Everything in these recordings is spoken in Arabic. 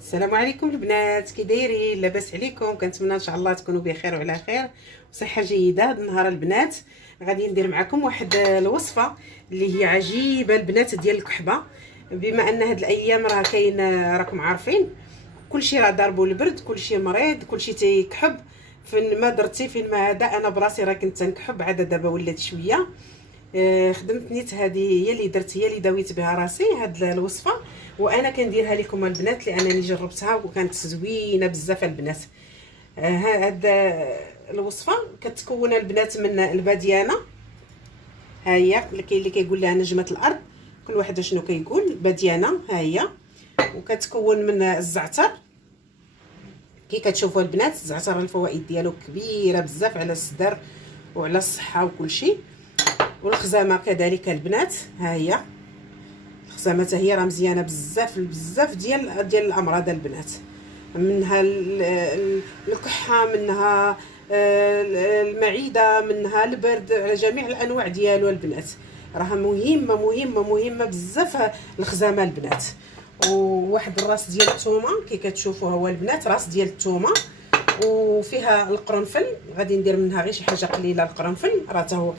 السلام عليكم البنات، كي دايرين؟ لاباس عليكم؟ كنتمنى ان شاء الله تكونوا بخير وعلى خير وصحه جيده. هذا النهار البنات غادي ندير معكم واحد الوصفه اللي هي عجيبه البنات، ديال الكحبه. بما ان هاد الايام راه كاين، راكم عارفين كلشي راه ضاربو البرد، كلشي مريض، كلشي تيكحب. فين ما درتي فين ما هذا، انا براسي راه كنت تنكحب، عاد دابا ولات شويه. خدمت نيت، هذه هي اللي درت، هي اللي داويت بها راسي هاد الوصفه، وانا كنديرها لكم البنات لانني جربتها وكانت زوينه بزاف البنات. هاد الوصفه كتكون البنات من الباديانه. ها هي اللي كاين اللي كيقول لها نجمه الارض، كل واحد شنو كيقول. باديانه ها هي، وكتكون من الزعتر. كي كتشوفوا البنات الزعتر الفوائد ديالو كبيره بزاف على الصدر وعلى الصحه وكل شيء. والخزامه كذلك البنات، ها هي الخزامه حتى هي راه مزيانه بزاف بزاف ديال الامراض البنات، منها الكحه، منها المعده، منها البرد، على جميع الانواع ديالو البنات. راه مهمه بزاف الخزامه البنات. وواحد الراس ديال الثومه كي كتشوفوا هو البنات، راس ديال الثومه وفيها القرنفل. غادي ندير منها غير شي حاجه قليله. القرنفل راه حتى هو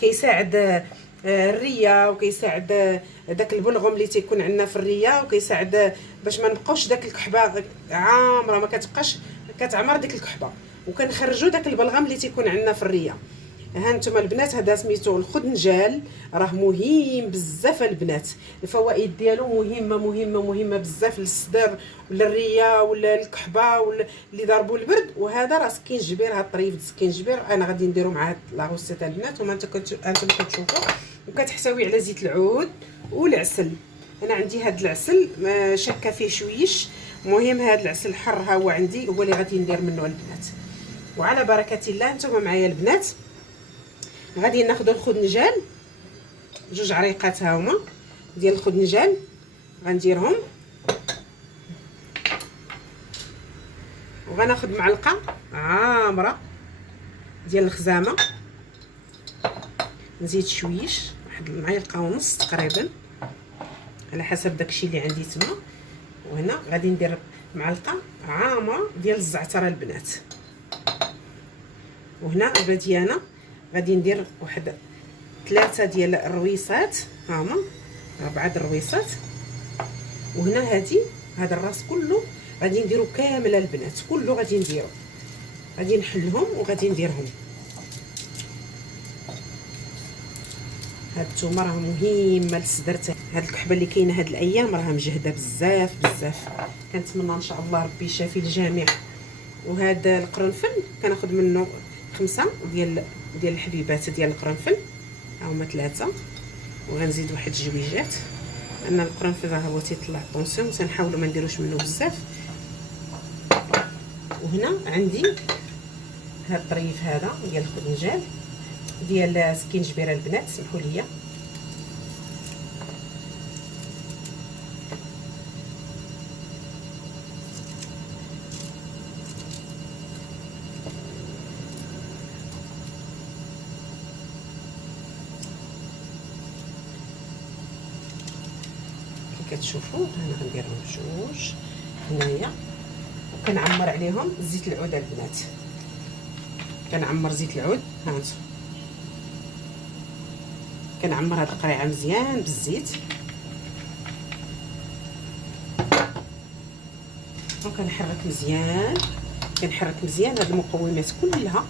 كيساعد الريه، وكيساعد داك البلغم اللي تيكون عندنا في الريه، وكيساعد باش ما نبقاوش داك الكحبه عامره، ما كتبقاش كتعمر ديك الكحبه، وكنخرجوا داك البلغم اللي تيكون عندنا في الريه. ها انتم البنات، هذا سميتو الخدنجال، راه مهم بزاف البنات. الفوائد ديالو مهمه بزاف للصدر ولا الريه ولا الكحبه ولا اللي ضربوا البرد. وهذا راه سكينجبير، هاد الطريف سكينجبير انا غادي نديرو مع لاغوسيت البنات، وما انتم كتشوفوا. وكتحتوي على زيت العود والعسل. انا عندي هاد العسل شاكه فيه شويش، مهم هاد العسل حر ها هو عندي، هو اللي غادي ندير منه البنات. وعلى بركه الله انتم معايا البنات. غادي ناخذ الخدنجال، جوج عريقات ها هما ديال الخدنجال غنديرهم، وغناخذ معلقه عامره ديال الخزامه، نزيد شويش، واحد المعلقه ونص تقريبا على حسب داكشي اللي عندي تما. وهنا غادي ندير معلقه عامره ديال الزعتر البنات. وهنا الباديانه غادي ندير واحد 3 ديال الرويصات، ها هما 4 الرويصات. وهنا هذا الراس كله غادي نديرو كامل البنات، كله غادي نديرو، غادي نحلهم وغادي نديرهم. هاد الثومه راه مهمه للصدر. هاد الكحبه اللي كاينه هاد الايام راه مجهده بزاف. كنتمنى ان شاء الله ربي يشافي الجميع. وهذا القرنفل كناخذ منه 5 ديال الحبيبات ديال القرنفل، ها هما 3. وغنزيد واحد جويجات، لان القرنفل راه هو تيطلع الطونسيون، تنحاولوا ما نديروش منه بزاف. وهنا عندي هاد الطريف هذا ديال الخدنجال ديال سكينجبير البنات، سمحوا لي. كتشوفوا انا غنديرهم جوج هنايا، وكنعمر عليهم زيت العود البنات. كنعمر زيت العود، ها انتم كنعمر هاد القريعه مزيان بالزيت، وكنحرك مزيان هاد المقومات كلها.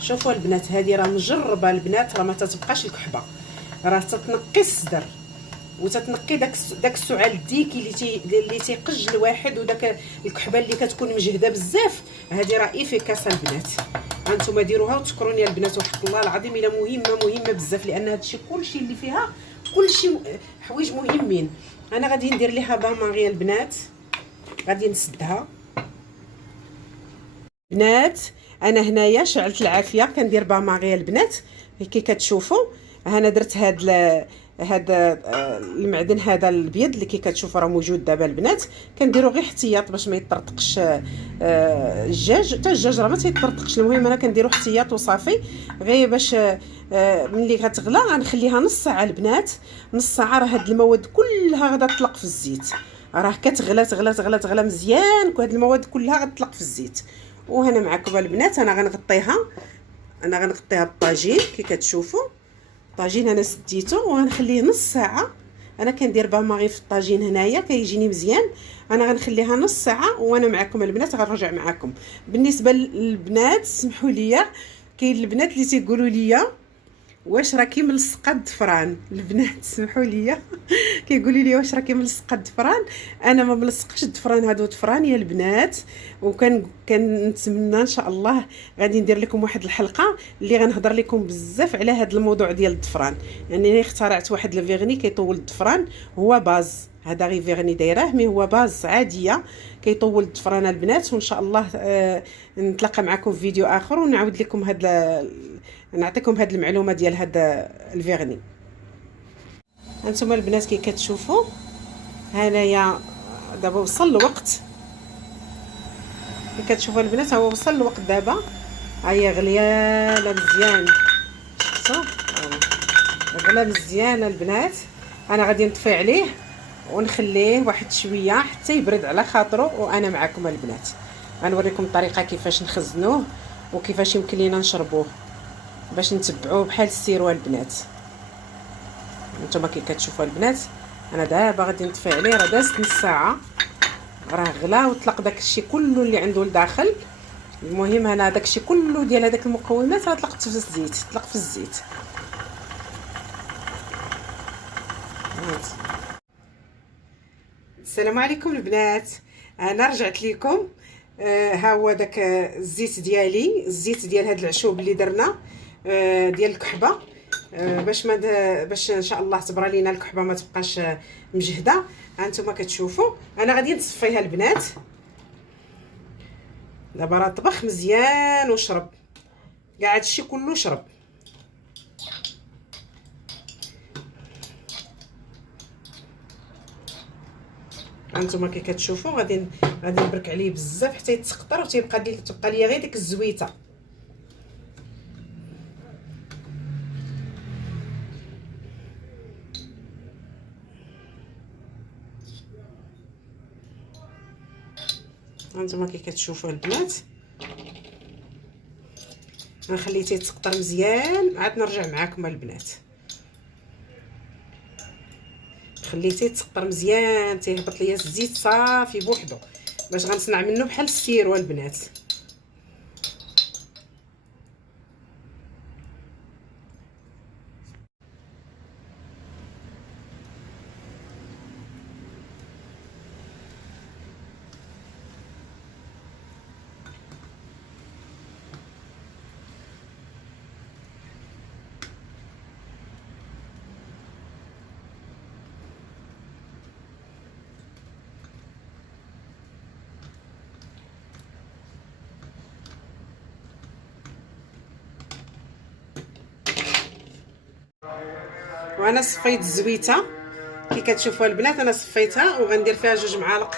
شوفوا البنات، هذه راه مجربه البنات، راه ما تتبقاش الكحبه، راه تتنقي الصدر وتتنقي داك السعال الديكي اللي تيقج الواحد، وداك الكحبه اللي كتكون مجهده بزاف. هذه راه افيكاس البنات، هانتوما ديروها وتشكروني البنات. وحق الله العظيم الا مهمه بزاف، لان هادشي كلشي اللي فيها كلشي حوايج مهمين. انا غادي ندير ليها باماغي البنات، غادي نسدها بنات. انا هنايا شعلت العافيه كندير باماغي البنات. كي كتشوفوا انا درت هذا المعدن هذا الابيض اللي كي كتشوفوا راه موجود دابا البنات. كنديروا غير احتياط باش ما يطرطقش الدجاج، حتى الدجاج راه ما تيطرطقش. المهم انا كنديروا احتياط وصافي، غير باش ملي غتغلى غنخليها نص ساعه البنات. نص ساعه راه هاد المواد كلها غادا تطلق في الزيت، راه كتغلى تغلى تغلى تغلى مزيان، وهاد المواد كلها غتطلق في الزيت. وهنا معكم البنات انا غنغطيها، بالطاجين كي كتشوفوا. الطاجين انا سديته وغنخليه نص ساعه. انا كندير باماغي في الطاجين هنايا كيجيني مزيان. انا غنخليها نص ساعه وانا معكم البنات غنرجع معكم. بالنسبه للبنات سمحوا لي، كاين البنات اللي تيقولوا لي واش راكي ملصقه الضفران. البنات سمحوا لي كيقولوا لي واش راكي ملصقه الضفران. انا ما ملصقش الضفران، هادو ضفران يا البنات. كنتمنى ان شاء الله غادي ندير لكم واحد الحلقه اللي غنهضر لكم بزاف على هذا الموضوع ديال الضفران. يعني انا اخترعت واحد الفيغني كيطول الضفران، هو باز، هذا غير فيغني دايره، مي هو باز عاديه كيطول الضفران البنات. وان شاء الله نتلاقى معكم في فيديو اخر ونعاود لكم نعطيكم هاد المعلومه ديال هذا الفيغني. هانتوما البنات كي كتشوفوا هنايا دابا وصل الوقت، كي كتشوفوا البنات هو وصل الوقت دابا. هي غليانه مزيان، شفتوا غلا مزيان البنات. انا غادي نطفي عليه ونخليه واحد شويه حتى يبرد على خاطره. وانا معكم البنات غنوريكم الطريقه كيفاش نخزنوه وكيفاش يمكن لينا نشربوه باش نتبعوه بحال السيروا البنات. نتوما كي كتشوفوا البنات انا دابا غادي نطفي عليه، راه دازت نص ساعه، راه غلا وطلق داكشي كله اللي عنده لداخل. المهم انا داكشي كله ديال هذاك المكونات راه طلقت في الزيت، طلق في الزيت. السلام عليكم البنات، انا رجعت لكم. ها هو داك الزيت ديالي، الزيت ديال هاد العشوب اللي درنا ديال الكحبه، باش ان شاء الله تبرى لينا الكحبه ما تبقاش مجهده. هانتوما كتشوفوا انا غادي نصفيها البنات. دابا راه طبخ مزيان وشرب كاع هادشي كله شرب. هانتوما كي كتشوفوا غادي نبرك عليه بزاف حتى يتسقطر وتبقى ليا غير ديك الزويته. هانتوما كي كتشوفوا البنات غنخليه تيتسقطر مزيان، عاد نرجع معاكم البنات. خليتيه يتسقطر مزيان، تيهبط ليا الزيت صافي بوحدو باش غنصنع منه بحال السيروا البنات. وانا صفيت الزويته كي كتشوفوا البنات، انا صفيتها وغندير فيها 2 معالق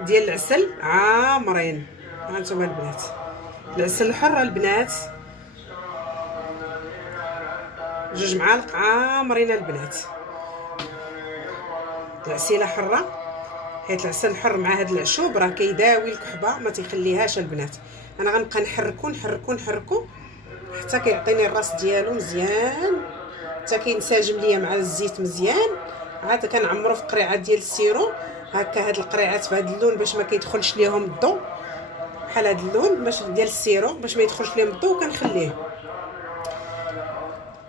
ديال العسل عامرين. هانتوما البنات العسل الحر البنات، 2 معالق عامرين البنات. العسيله حره، حيت العسل الحر مع هاد العشوب راه كيداوي الكحبه ما تيخليهاش البنات. انا غنبقى نحركو حتى كيعطيني الراس ديالو مزيان، حتى كينسجم ليا مع الزيت مزيان. عاد كنعمرو في قريعه ديال السيرو هكا، هاد القريعات بهذا اللون باش ما كيدخلش ليهم الضوء، بحال هاد اللون باش ديال السيرو باش ما يدخلش ليهم الضوء. كنخليه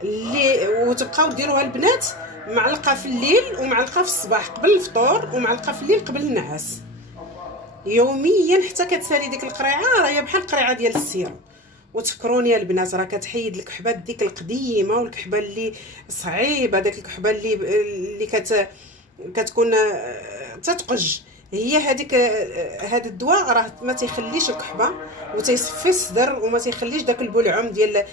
اللي وتبقاو ديروها البنات معلقه في الليل ومعلقه في الصباح قبل الفطور ومعلقه في الليل قبل النعاس يوميا حتى كتسالي ديك القريعه راهي بحال القريعه ديال السيرو. وتفكروني البنات راه كتحيد الكحبه ديك القديمه والكحبه اللي صعيبه، داك الكحبه اللي كتكون تتقج. هي هذيك هذا الدواء راه ما تيخليش الكحبه وتيصفي الصدر وما تيخليش داك البلعم ديال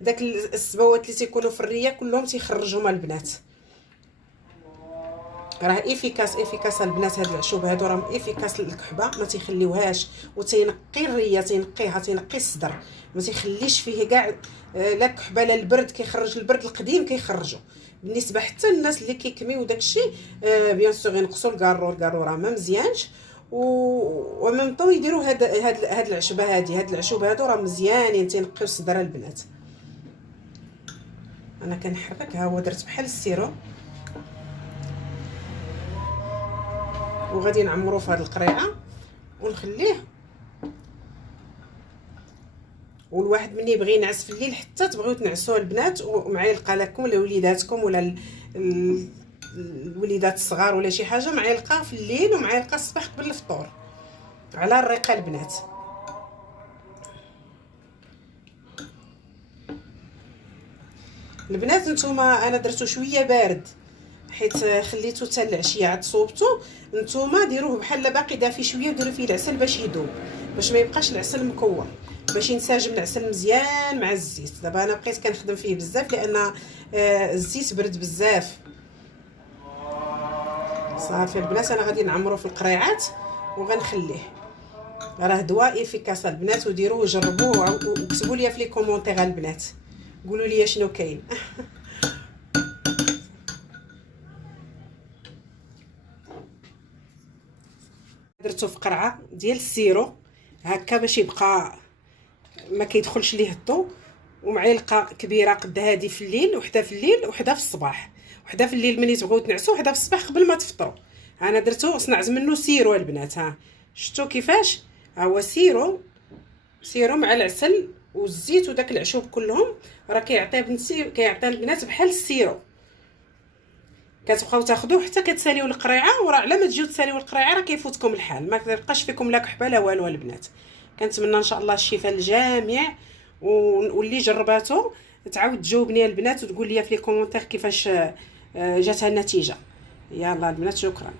داك السبوات اللي تيكونوا في الريه كلهم تيخرجهم البنات. راه افيكاس البنات. هاد العشوب هادو راهم افيكاس للكحبه، ما تيخليوهاش وتينقي الريه، تينقي الصدر، ما تيخليش فيه كاع لا كحبه لا البرد. كيخرج البرد القديم كيخرجو، بالنسبه حتى للناس اللي كيكميو داكشي بيان سور ينقصوا الكارو راه ما مزيانش، وميم طون يديروا هاد العشبه هاد العشوب هادو راه مزيانين تينقيو الصدر البنات. انا كنحرك، ها هو درت بحال السيرو وغادي نعمرو في هاد القريعه ونخليه. والواحد ملي يبغي ينعس في الليل، حتى تبغيو تنعسوا البنات ومع يلقى لكم ولا وليداتكم ولا الوليدات الصغار ولا شي حاجه، مع يلقى في الليل ومع يلقى الصباح قبل الفطور على الريقه البنات. البنات نتوما انا درتو شويه بارد حيت خليته حتى العشيه عاد صوبتو. نتوما ديروه بحال باقي دافي شويه وديروا فيه العسل باش يذوب، باش ما يبقاش العسل مكور، باش ينسجم العسل مزيان مع الزيت. دابا انا بقيت كنخدم فيه بزاف لان الزيت برد بزاف. صافي البنات انا غادي نعمرو في القريعات وغنخليه، راه دواء افيكاس البنات، وديروه وجربوه وكتبوا لي في لي كومونتير البنات، قولوا لي شنو كاين. درتو في قرعه ديال السيرو هكا باش يبقى ما كيدخلش ليه الضو، ومعلقه كبيره قد هذه في الليل، وحده في الليل وحده في الصباح، وحده في الليل ملي تبغيو تنعسوا، وحده في الصباح قبل ما تفطروا. انا درتو صنعت منه سيرو البنات، ها شفتوا كيفاش؟ ها هو سيرو مع العسل والزيت وداك العشوب كلهم، راه كيعطي البنات بحال السيرو. كتبقاو تاخذوه حتى كتساليو القريعه، وراه على ما تجيو تساليو القريعه راه كيفوتكم الحال، ما كيبقاش فيكم لا كحبه لا والو البنات. كنتمنى ان شاء الله الشفاء للجميع، واللي جرباتو تعاود تجاوبني البنات وتقول لي في لي كومونتير كيفاش جاتها النتيجه. يلا البنات شكرا.